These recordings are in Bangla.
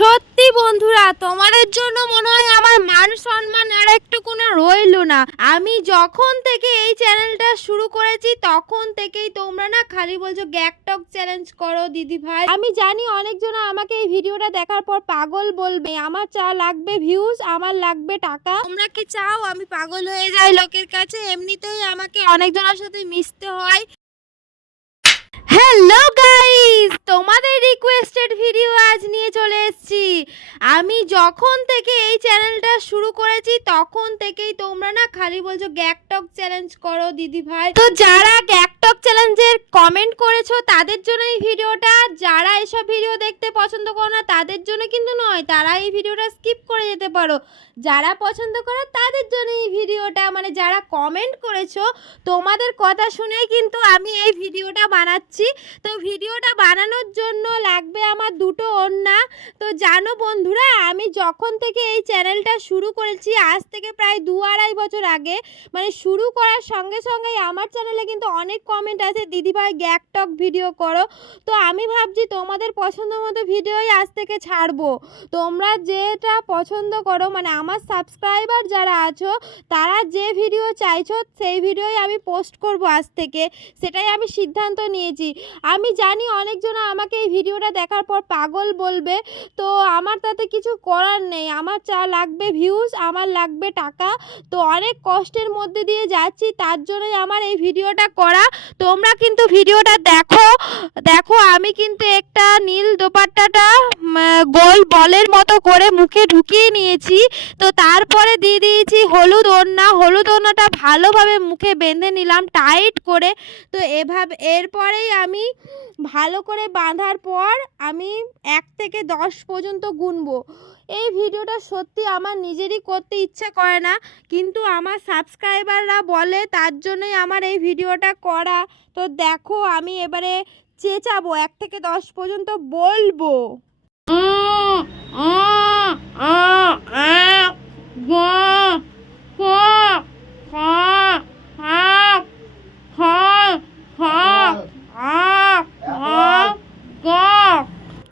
সত্যি বন্ধুরা, তোমাদের জন্য মনে হয় আমার মান সম্মান আর একটু কোনো রইলো না। আমি যখন থেকে এই চ্যানেলটা শুরু করেছি তখন থেকেই তোমরা না খালি বলছো গ্যাকটক চ্যালেঞ্জ করো দিদি ভাই। আমি জানি অনেকজন আমাকে এই ভিডিওটা দেখার পর পাগল বলবে, আমার লাগবে ভিউজ, আমার লাগবে টাকা। তোমরা কি চাও আমি পাগল হয়ে যাই লোকের কাছে? এমনিতেই আমাকে অনেকজনের সাথে মিশতে হয়। হ্যালো গাইস, তোমাদের রিকোয়েস্টেড ভিডিও আজ নিয়ে চলে এসেছি। আমি যখন থেকে এই চ্যানেলটা শুরু করেছি তখন থেকেই তোমরা না খালি বলছো গ্যাকটক চ্যালেঞ্জ করো দিদি ভাই। তো যারা গ্যাকটক চ্যালেঞ্জের কমেন্ট করেছো তাদের জন্য এই ভিডিওটা, যারা এসব ভিডিও দেখতে পছন্দ করো না তাদের জন্য কিন্তু নয়, তারা এই ভিডিওটা স্কিপ করে যেতে পারো। যারা পছন্দ করো তাদের জন্য এই ভিডিওটা, মানে যারা কমেন্ট করেছো তোমাদের কথা শুনেই কিন্তু আমি এই ভিডিওটা বানাচ্ছি। তো ভিডিওটা বানানোর জন্য লাগবে আমার দুটো ওড়না। তো জানো বন্ধুরা, আমি যখন থেকে এই চ্যানেলটা শুরু করেছি আজ থেকে প্রায় 2-2.5 বছর আগে, মানে শুরু করার সঙ্গে সঙ্গেই আমার চ্যানেলে কিন্তু অনেক কমেন্ট আছে দিদিভাই গ্যাকটক ভিডিও করো। তো আমি ভাবছি তোমাদের পছন্দ মতো ভিডিওই আজ থেকে ছাড়বো। তোমরা যেটা পছন্দ করো, মানে আমার সাবস্ক্রাইবার যারা আছো তারা যে ভিডিও চাইছো সেই ভিডিওই আমি পোস্ট করব আজ থেকে, সেটাই আমি সিদ্ধান্ত নিয়েছি। আমি জানি অনেকজন আমাকে এই ভিডিওটা দেখার পর পাগল বলবে, তো আমার তাতে কিছু করার নেই। আমার লাগবে ভিউজ, আমার লাগবে টাকা। তো অনেক কষ্টের মধ্যে দিয়ে যাচ্ছি, তার জন্যই আমার এই ভিডিওটা করা। তোমরা কিন্তু ভিডিওটা দেখো দেখো আমি কিন্তু একটা নীল দোপাট্টাটা গোল বলের মতো করে মুখে ঢুকিয়ে নিয়েছি। তো তারপরে দিয়ে দিয়েছি হলুদ ওড়না। হলুদ ওড়নাটা ভালোভাবে মুখে বেঁধে নিলাম টাইট করে। তো এরপরেই আমি ভালো করে বাঁধার পর আমি 1 থেকে 10 পর্যন্ত গুনবো। এই ভিডিওটা সত্যি আমার নিজেরই করতে ইচ্ছা করে না, কিন্তু আমার সাবস্ক্রাইবাররা বলে, তার জন্যই আমার এই ভিডিওটা করা। তো দেখো আমি এবারে চেঁচাবো, 1 থেকে 10 পর্যন্ত বলবো।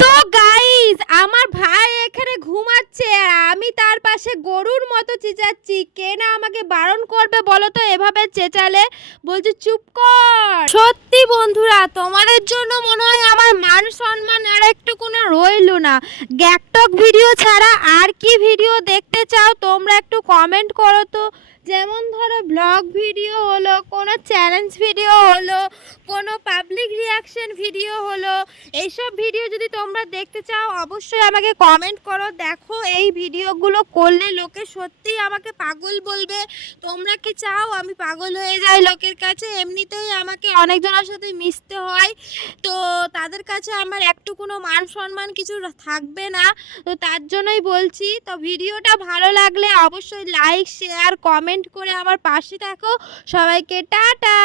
তো গাইস, আমার ভাই এখানে ঘুমাচ্ছে আর আমি তার পাশে গরুর মতো চেঁচাচ্ছি। কে না আমাকে বারণ করবে বলো তো এভাবে চেঁচালে? বলছে চুপ কর। সত্যি বন্ধুরা, তোমাদের জন্য মনে হয় আমার মান সম্মান আর একটু কোনো রইলো না। গ্যাকটক ভিডিও ছাড়া আর কি ভিডিও দেখতে চাও তোমরা একটু কমেন্ট করো তো। যেমন ধরো ব্লগ ভিডিও হলো, কোনো চ্যালেঞ্জ ভিডিও হলো, কোনো পাবলিক রিয়াকশন ভিডিও হলো, এইসব ভিডিও যদি তোমরা দেখতে চাও অবশ্যই আমাকে কমেন্ট করো। দেখো এই ভিডিওগুলো করলে লোকে সত্যিই আমাকে পাগল বলবে। তোমরা কি চাও আমি পাগল হয়ে যাই লোকের কাছে? এমনিতেই আমাকে অনেকজনের সাথে মিশতে হয়, তো তাদের কাছে আমার একটু কোনো মান সম্মান কিছু থাকবে না। তো তার জন্যই বলছি। তো ভিডিওটা ভালো লাগলে অবশ্যই লাইক শেয়ার কমেন্ট করে আমার পাশে থাকো। সবাইকে টাটা।